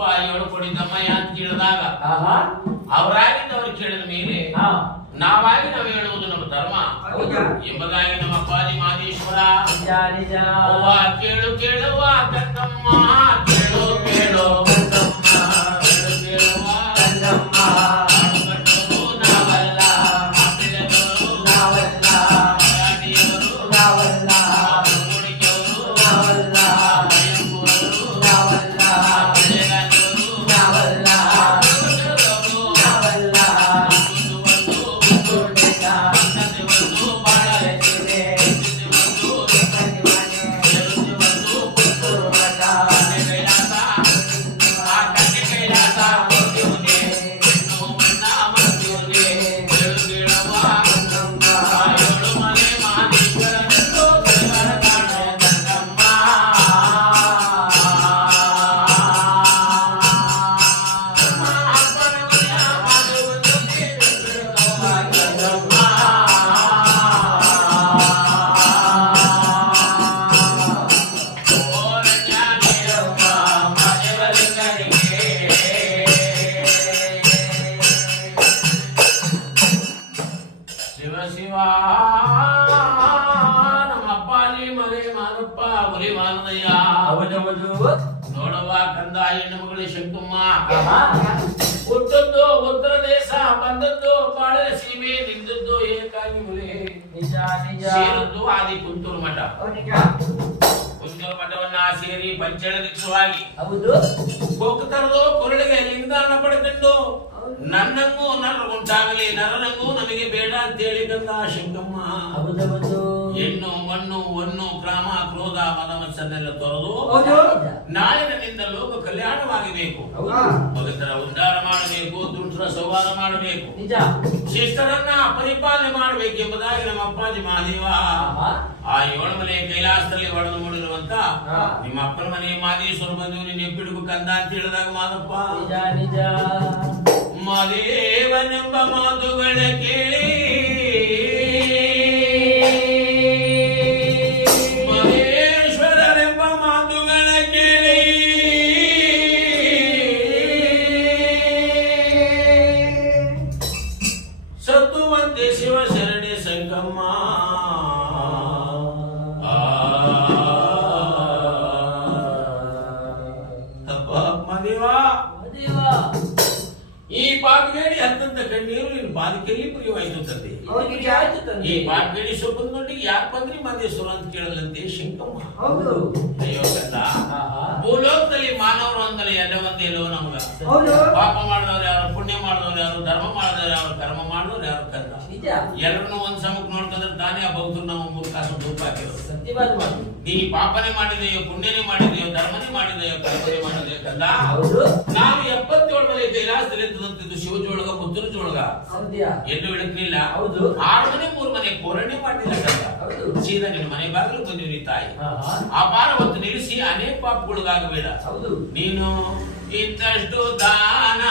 ರೂಪಾಯಿ ಕೊಡಿದ್ದಮ್ಮ ಅಂತ ಕೇಳಿದಾಗ ಅವರಾಗಿದ್ದ ಅವ್ರು ಕೇಳಿದ ಮೇಲೆ ನಾವಾಗಿ ನಾವು ಹೇಳುವುದು ನಮ್ಮ ಧರ್ಮ. ಎಂಬುದಾಗಿ ನಮ್ಮ ಅಪ್ಪಾಜಿ ಮಾದೇಶ್ವರ. ಕೇಳು ಕೇಳು. ಮಲೆ ಮಾರಪ್ಪ ಮುರಿ ಮಾನದಯ್ಯ ಹೌದೌದು. ನೋಡವ್ವ ಕಂದ ಹೆಣ್ಣು ಮಗಳು ಶಂಕಮ್ಮ ಹುಟ್ಟದ್ದು ಉತ್ತರ ದೇಶ ಬಂದದ್ದು ಬಾಳೆ ಸೀಮೆ ನಿಂದದ್ದು ಏಕಾಗಿ ಮುರಿ ನಿಜ ನಿಜ. ಸೇರದ್ದು ಆದಿ ಕುಂತೂರು ಮಠ. ಕುಂತೂರು ಮಠವನ್ನ ಸೇರಿ ಪಂಚಣ ದಿಕ್ಷವಾಗಿ ಹೌದು. ಹೋಗ್ತಾರದು ಕೊರಳಿಗೆ ಲಿಂಗದಾನ ಪಡೆದಿಟ್ಟು ನನ್ನಂಗೂ ನರಗುಂಟಾಗಲಿ ನರನಂಗೂ ಹೆಣ್ಣು ಒನ್ನು ಕ್ರಾಮ ಕ್ರೋಧ ಮದ ಮತ್ಸನ್ನೆಲ್ಲ ತೊರೆದು ಹೌದು. ನಾಳಿನಿಂದ ಲೋಕ ಕಲ್ಯಾಣವಾಗಬೇಕು. ಹೌದು. ಭಗತರ ಉದ್ಧಾರ ಮಾಡಬೇಕು ದುಷ್ಟರ ಸಂವಾದ ಮಾಡಬೇಕು. ನಿಜ. ಶಿಷ್ಟರನ್ನ ಪರಿಪಾಲನೆ ಮಾಡಬೇಕೆಂಬುದಾಗಿ ನಮ್ಮ ಅಪ್ಪಾಜಿ ಮಹಾದೇವ ಆ ಏಳು ಮನೆ ಕೈಲಾಸದಲ್ಲಿ ಒಡೆದು ಮೂಡಿರುವಂತ. ನಿಮ್ಮ ಅಪ್ಪನ ಮನೆ ಮಾದೇಶ್ವರ ಬಂದು ನೀನು ಎಪ್ಪಿಡ್ಬೇಕು ಕಂದ ಅಂತ ಹೇಳಿದಾಗ ಮಾದಪ್ಪ. ನಿಜ ನಿಜ. ಮದೇವನೆಂಬ ಮಾತುಗಳ ಕೇಳಿ ಪಾದಕ್ಕೆಲ್ಲಿ ಪ್ರಿಯವಾಯಿತು ತಂದೆ ಈ ಪಾಪಗೇಡಿ ಸೊಪ್ಪನೊಟ್ಟಿಗೆ ಯಾಕೆ ಬಂದ್ರಿ ಮಂದೇಶ್ವರ ಅಂತ ಕೇಳಲಂತೆ ಶಂಕಮ್ಮ. ಅಯ್ಯೋ ಕಂದ ಭೂಲೋಕದಲ್ಲಿ ಮಾನವರು ಅಂದ್ರೆ ಎಲ್ಲ ಒಂದೇನೋ ನಮಗ? ಪಾಪ ಮಾಡಿದವ್ರು ಯಾರು ಪುಣ್ಯ ಮಾಡಿದವ್ರು ಯಾರು ಧರ್ಮ ಮಾಡಿದವ್ರು ಯಾರು ಕರ್ಮ ಮಾಡಿದವ್ರು ಯಾರು ಕಂದ ಎಲ್ಲರನ್ನು ಒಂದ್ ಸಮಕ್ ನೋಡ್ಕೊಂಡ್ರೆ ತಾನೇ ಆ ಭಕ್ತರು ನಾವು ಮೂರು ಕಾಸು ಧೂಪ ಹಾಕಿರೋದು. ಸತ್ಯವಾದ ಮಾತು. ನೀ ಪಾಪನೇ ಮಾಡಿದೆಯೋ ಪುಣ್ಯನೇ ಮಾಡಿದೆಯೋ ಧರ್ಮನೇ ಮಾಡಿದೆಯೋ ಕರ್ಮನೆ ಮಾಡಿದೆಯೋ ಕಂದ ನಾನು ಎಪ್ಪತ್ತೇಳು ಮನೆ ಕೈಲಾಸದಲ್ಲಿ ಇದ್ದದಂತಿದ್ದು ಶಿವಜೋಳಗ ಪುತ್ತೂರು ಜೋಳಗ. ಎಲ್ಲೂ ಇಳಕ್ಲಿಲ್ಲ. ಹೌದು. ಆರು ಮನೆ ಮೂರು ಮನೆ ಕೋರಣೆ ಮಾಡಿಲ್ಲ ಕಂದ ಸೀದಾ ನಿನ್ನ ಮನೆ ಬಾಗಿಲು ಬಂದಿರಿ ತಾಯಿ. ಭಾರ ಹೊತ್ತು ನಿಲ್ಲಿಸಿ ಅನೇಕ ಪಾಪಗಳಿಗಾಗಬೇಡ. ಹೌದು. ನೀನು ಇದ್ದಷ್ಟು ದಾನ